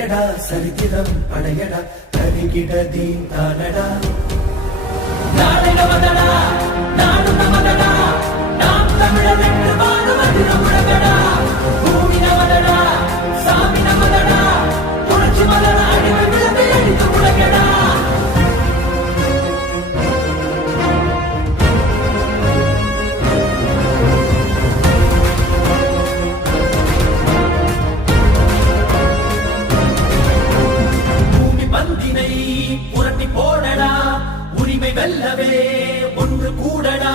உடையடா சரித்திரம் படையடா தருகிட தீன் தானடா. நாடு நமதடா உரிமை வெல்லவே ஒன்று கூடடா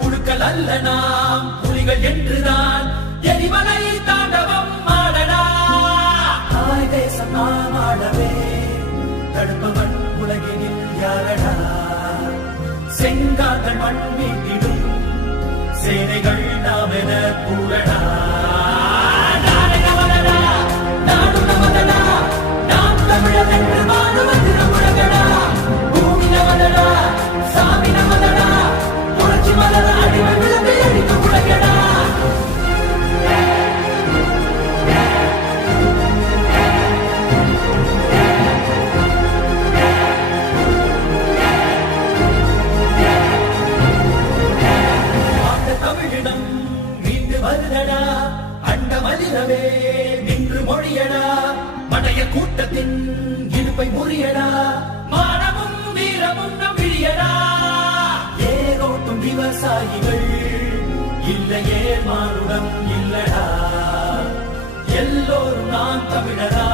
புழுக்கள் அல்ல நாம் புலிகள் என்றுதான். எரிமலை தாண்டவம் ஆடடா. தாய் தேசம் நாம் ஆடவே தடுப்பவன் உலகினில் யாரடா? செங்காதன் மண் மீட்டிடும் சேனைகள் நாம் என கூறடா. வருதடா அண்ட மலிரவே நின்று மொழியடா மடைய கூட்டத்தின் இருப்பை முறியடா மானமும் வீரமும் நம்பியடா ஏரோட்டும் விவசாயிகள் இல்லையே மானுடம் இல்லடா. எல்லோரும் நான் தமிழரா.